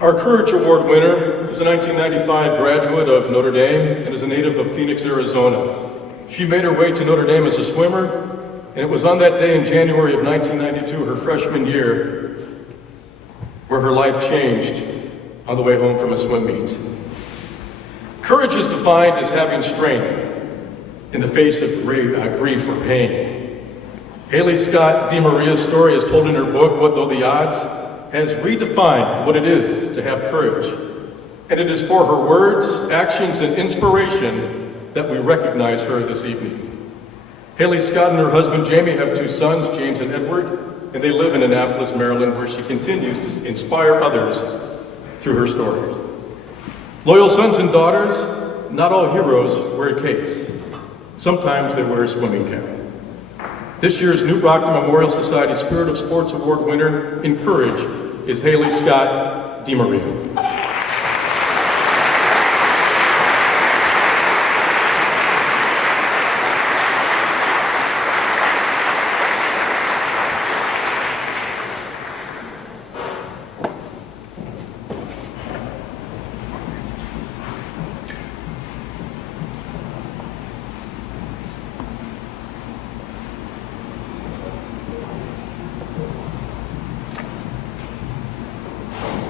Our Courage Award winner is a 1995 graduate of Notre Dame and is a native of Phoenix, Arizona. She made her way to Notre Dame as a swimmer, and it was on that day in January of 1992, her freshman year, where her life changed on the way home from a swim meet. Courage is defined as having strength in the face of grief or pain. Haley Scott Demaria's story is told in her book, What Though the Odds, has redefined what it is to have courage. And it is for her words, actions, and inspiration that we recognize her this evening. Haley Scott and her husband Jamie have two sons, James and Edward, and they live in Annapolis, Maryland, where she continues to inspire others through her stories. Loyal sons and daughters, not all heroes wear capes. Sometimes they wear a swimming cap. This year's Knute Rockne Memorial Society Spirit of Sports Award winner in Courage is Haley Scott Demaria.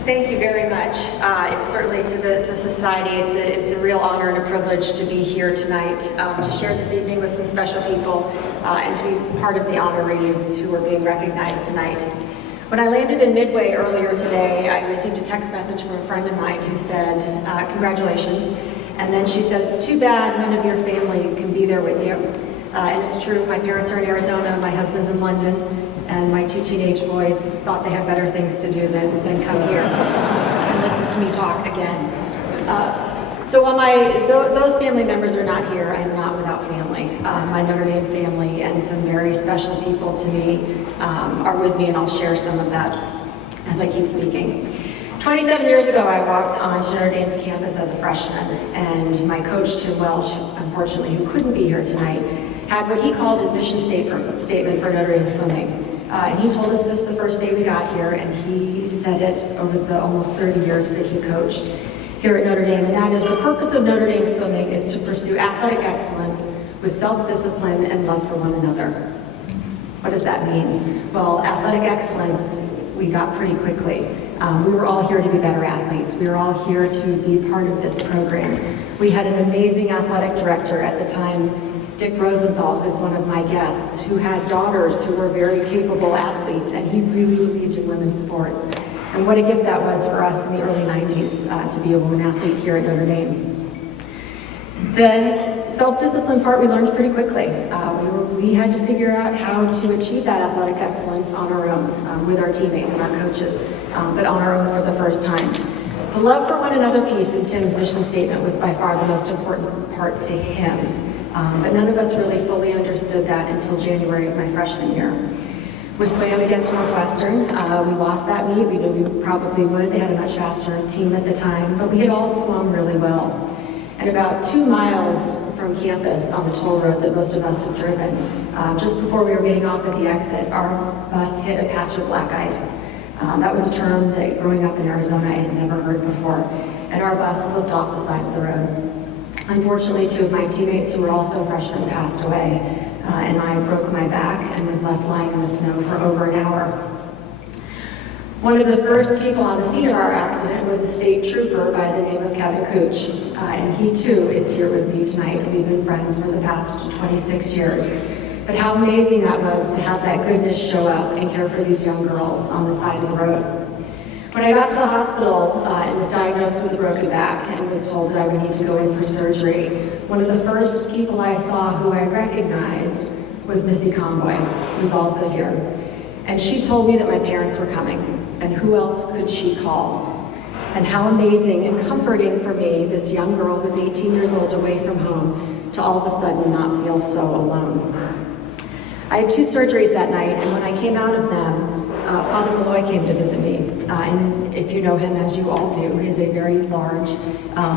Thank you very much. It's certainly to the Society, it's a real honor and a privilege to be here tonight to share this evening with some special people and to be part of the honorees who are being recognized tonight. When I landed in Midway earlier today, I received a text message from a friend of mine who said, congratulations. And then she said, it's too bad none of your family can be there with you. And it's true, my parents are in Arizona, my husband's in London, and my two teenage boys thought they had better things to do than come here and listen to me talk again. So while those family members are not here, I am not without family. My Notre Dame family and some very special people to me are with me, and I'll share some of that as I keep speaking. 27 years ago, I walked onto Notre Dame's campus as a freshman, and my coach, Tim Welch, unfortunately, who couldn't be here tonight, had what he called his mission statement for Notre Dame swimming. And he told us this the first day we got here, and he said it over the almost 30 years that he coached here at Notre Dame, and that is, the purpose of Notre Dame swimming is to pursue athletic excellence with self-discipline and love for one another. What does that mean? Well, athletic excellence, we got pretty quickly. We were all here to be better athletes. We were all here to be part of this program. We had an amazing athletic director at the time, Dick Rosenthal, who's one of my guests, who had daughters who were very capable athletes, and he really believed in women's sports. And what a gift that was for us in the early 90s to be a woman athlete here at Notre Dame. The self-discipline part we learned pretty quickly. We had to figure out how to achieve that athletic excellence on our own with our teammates and our coaches, but on our own for the first time. The love for one another piece in Tim's mission statement was by far the most important part to him. But none of us really fully understood that until January of my freshman year. We swam against Northwestern. We lost that meet. We knew we probably would. They had a much faster team at the time, but we had all swum really well. And about 2 miles from campus on the toll road that most of us have driven, just before we were getting off at the exit, our bus hit a patch of black ice. That was a term that growing up in Arizona I had never heard before. And our bus slipped off the side of the road. Unfortunately, 2 of my teammates who were also freshmen passed away, and I broke my back and was left lying in the snow for over an hour. One of the first people on the scene of our accident was a state trooper by the name of Kevin Cooch, and he too is here with me tonight. We've been friends for the past 26 years. But how amazing that was to have that goodness show up and care for these young girls on the side of the road. When I got to the hospital and was diagnosed with a broken back and was told that I would need to go in for surgery, one of the first people I saw who I recognized was Missy Conboy, who was also here. And she told me that my parents were coming, and who else could she call? And how amazing and comforting for me, this young girl who's 18 years old away from home, to all of a sudden not feel so alone. I had 2 surgeries that night, and when I came out of them, Father Malloy came to visit me, and if you know him, as you all do, he's a very large,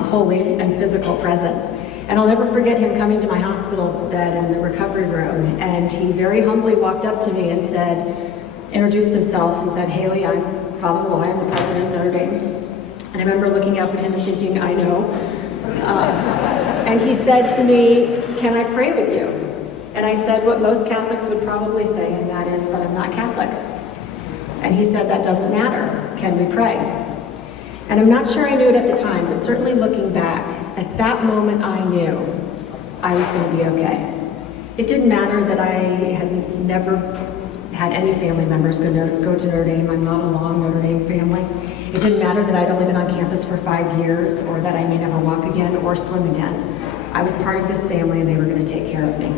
holy and physical presence. And I'll never forget him coming to my hospital bed in the recovery room, and he very humbly walked up to me and said, introduced himself and said, Haley, I'm Father Malloy, I'm the president of Notre Dame. And I remember looking up at him and thinking, I know. And he said to me, can I pray with you? And I said what most Catholics would probably say, and that is, but I'm not Catholic. And he said, that doesn't matter. Can we pray? And I'm not sure I knew it at the time, but certainly looking back, at that moment I knew I was going to be okay. It didn't matter that I had never had any family members go to Notre Dame. I'm not a long Notre Dame family. It didn't matter that I'd only been on campus for 5 years, or that I may never walk again or swim again. I was part of this family and they were going to take care of me.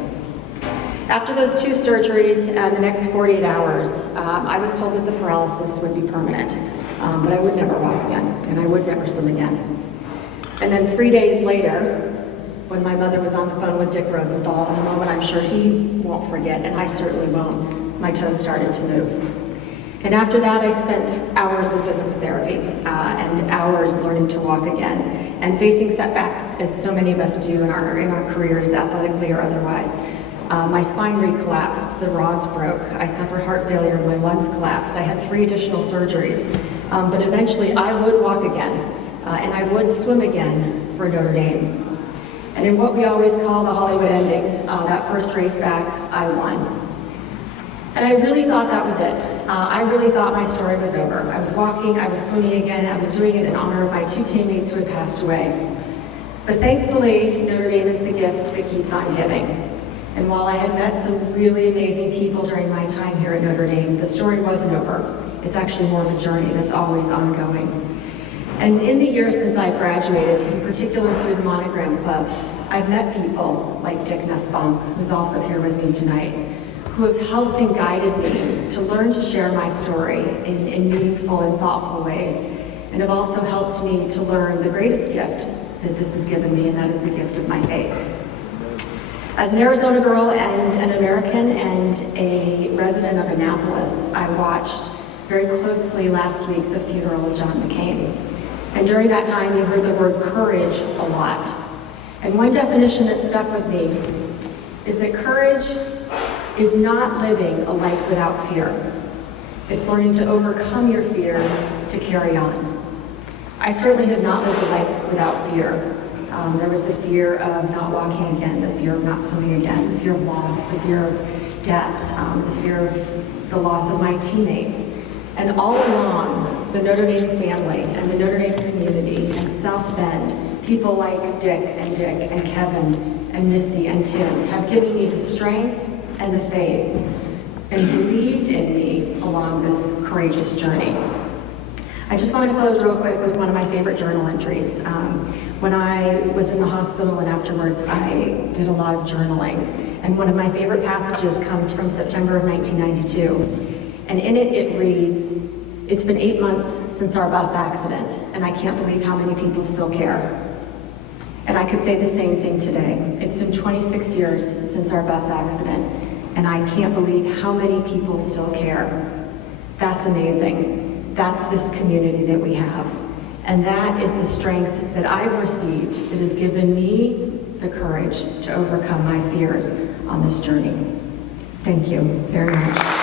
After those 2 surgeries and the next 48 hours, I was told that the paralysis would be permanent, but I would never walk again and I would never swim again. And then 3 days later, when my mother was on the phone with Dick Rosenthal, in a moment I'm sure he won't forget, and I certainly won't, my toes started to move. And after that, I spent hours in physical therapy and hours learning to walk again and facing setbacks, as so many of us do in our careers, athletically or otherwise. My spine recollapsed, the rods broke, I suffered heart failure, my lungs collapsed, I had 3 additional surgeries, but eventually I would walk again, and I would swim again for Notre Dame. And in what we always call the Hollywood ending, that first race back, I won. And I really thought that was it. I really thought my story was over. I was walking, I was swimming again, I was doing it in honor of my 2 teammates who had passed away. But thankfully, Notre Dame is the gift that keeps on giving. And while I had met some really amazing people during my time here at Notre Dame, the story wasn't over. It's actually more of a journey that's always ongoing. And in the years since I graduated, in particular through the Monogram Club, I've met people like Dick Nussbaum, who's also here with me tonight, who have helped and guided me to learn to share my story in meaningful and thoughtful ways, and have also helped me to learn the greatest gift that this has given me, and that is the gift of my faith. As an Arizona girl and an American and a resident of Annapolis, I watched very closely last week the funeral of John McCain. And during that time, you heard the word courage a lot. And one definition that stuck with me is that courage is not living a life without fear. It's learning to overcome your fears to carry on. I certainly have not lived a life without fear. There was the fear of not walking again, the fear of not swimming again, the fear of loss, the fear of death, the fear of the loss of my teammates. And all along, the Notre Dame family and the Notre Dame community and South Bend, people like Dick and Kevin and Missy and Tim have given me the strength and the faith and believed in me along this courageous journey. I just want to close real quick with one of my favorite journal entries. When I was in the hospital and afterwards, I did a lot of journaling. And one of my favorite passages comes from September of 1992. And in it, it reads, "It's been 8 months since our bus accident, and I can't believe how many people still care." And I could say the same thing today. It's been 26 years since our bus accident, and I can't believe how many people still care. That's amazing. That's this community that we have. And that is the strength that I've received that has given me the courage to overcome my fears on this journey. Thank you very much.